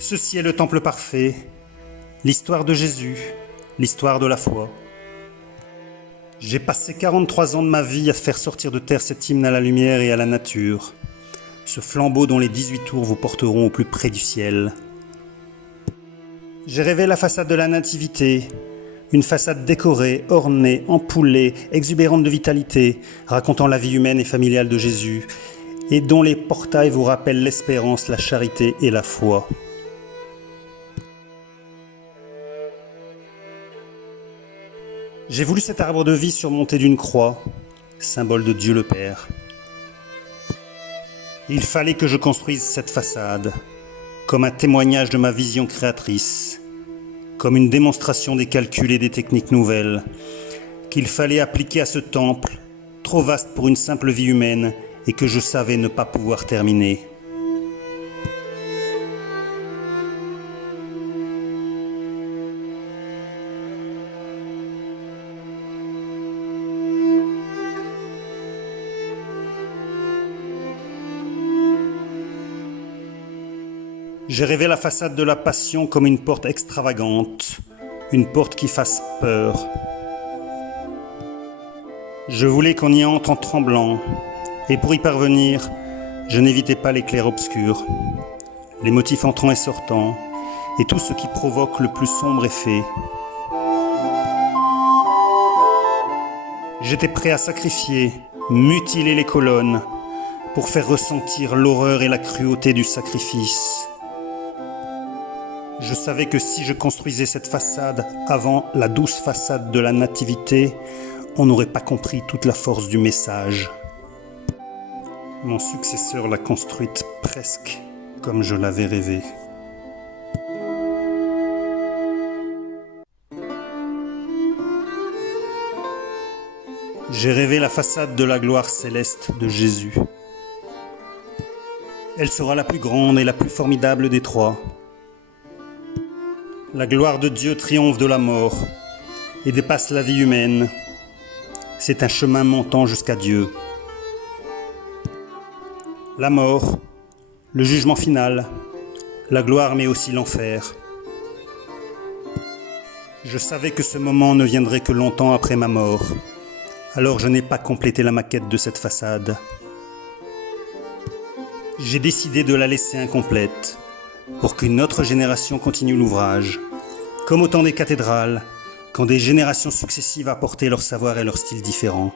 Ceci est le temple parfait, l'histoire de Jésus, l'histoire de la foi. J'ai passé 43 ans de ma vie à faire sortir de terre cet hymne à la lumière et à la nature, ce flambeau dont les 18 tours vous porteront au plus près du ciel. J'ai rêvé la façade de la Nativité, une façade décorée, ornée, ampoulée, exubérante de vitalité, racontant la vie humaine et familiale de Jésus, et dont les portails vous rappellent l'espérance, la charité et la foi. J'ai voulu cet arbre de vie surmonté d'une croix, symbole de Dieu le Père. Il fallait que je construise cette façade, comme un témoignage de ma vision créatrice, comme une démonstration des calculs et des techniques nouvelles, qu'il fallait appliquer à ce temple, trop vaste pour une simple vie humaine, et que je savais ne pas pouvoir terminer. J'ai rêvé la façade de la Passion comme une porte extravagante, une porte qui fasse peur. Je voulais qu'on y entre en tremblant, et pour y parvenir, je n'évitais pas les clairs-obscurs, les motifs entrants et sortants, et tout ce qui provoque le plus sombre effet. J'étais prêt à sacrifier, mutiler les colonnes, pour faire ressentir l'horreur et la cruauté du sacrifice. Je savais que si je construisais cette façade avant la douce façade de la Nativité, on n'aurait pas compris toute la force du message. Mon successeur l'a construite presque comme je l'avais rêvé. J'ai rêvé la façade de la gloire céleste de Jésus. Elle sera la plus grande et la plus formidable des trois. La gloire de Dieu triomphe de la mort et dépasse la vie humaine. C'est un chemin montant jusqu'à Dieu. La mort, le jugement final, la gloire mais aussi l'enfer. Je savais que ce moment ne viendrait que longtemps après ma mort, alors je n'ai pas complété la maquette de cette façade. J'ai décidé de la laisser incomplète, pour qu'une autre génération continue l'ouvrage, comme au temps des cathédrales, quand des générations successives apportaient leur savoir et leur style différents.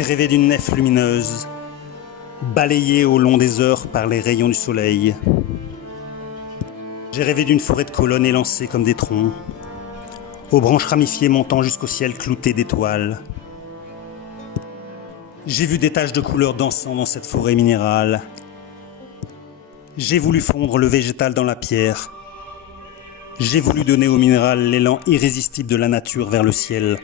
J'ai rêvé d'une nef lumineuse, balayée au long des heures par les rayons du soleil. J'ai rêvé d'une forêt de colonnes élancées comme des troncs, aux branches ramifiées montant jusqu'au ciel clouté d'étoiles. J'ai vu des taches de couleurs dansant dans cette forêt minérale. J'ai voulu fondre le végétal dans la pierre. J'ai voulu donner au minéral l'élan irrésistible de la nature vers le ciel.